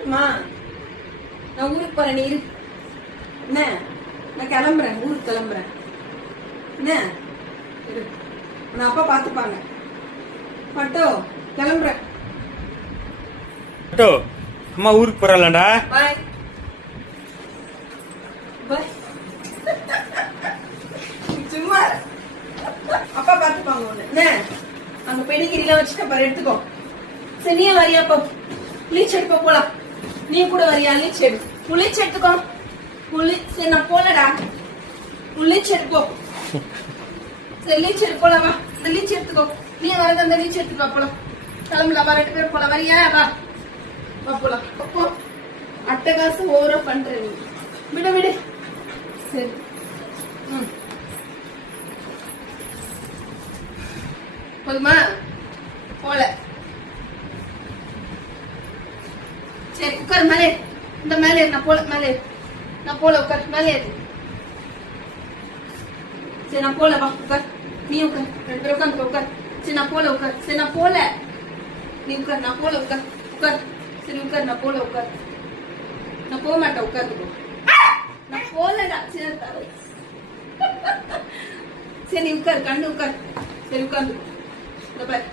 வரட்டுமா? நான் ஊருக்கு போறேன், நீ இரு. என்ன, நான் கிளம்புறேன், ஊருக்கு கிளம்புறேன். என்ன இரு, உன் அப்பா பாத்துப்பாங்க. பட்டோ கிளம்புறேன். பட்டோ, அம்மா ஊருக்கு போறாளடா. பாய் பாய். சும்மா அப்பா பாத்துப்பாங்க ஒண்ணு. என்ன, அங்க பெடிகிரிலாம் வச்சுட்டு பாரு, எடுத்துக்கோ. சரி, நீ வரியா? போ, லீச் எடுப்போ, போலாம். நீ கூட வரியா? லீச் எடு, புளிச்சு எடுத்துக்கோ. சரி, நான் போலடா, லீச் எடுப்போ. சரி, லீச் எடுத்து போலாமா? இந்த லீச் எடுத்துக்கோ. நீ வரது அந்த லீச் எடுத்துக்கோ. போலாம், கிளம்பலாமா? 2 பேரும் போலாம். வரியா? வா வா, போலாம். அப்போ அட்டகாசு ஓவரா பண்றேன். விடு விடு. சரி, போதுமா? போல. சரி, உட்கார் மேலே. இந்த மேலே நான் போல, மேலே நான் போல. உட்கார் மேலே. சரி, நான் போல. வா, உட்கார். நீ உட்கார். 2 பேரும் உட்காந்து உட்கார். சரி, நான் போல. உட்கார். சரி, நான் போல. நீ உட்கார். நான் போல. உட்கார் உட்கார். சரி, உட்கார். நான் போல. உட்கார். நான் போக மாட்டேன். உட்கார்ந்துக்கோ. நான் போலடா. சரி, சரி, நீ உட்கார். கண்ணு உட்கார். சரி, உட்கார்ந்து பாரு.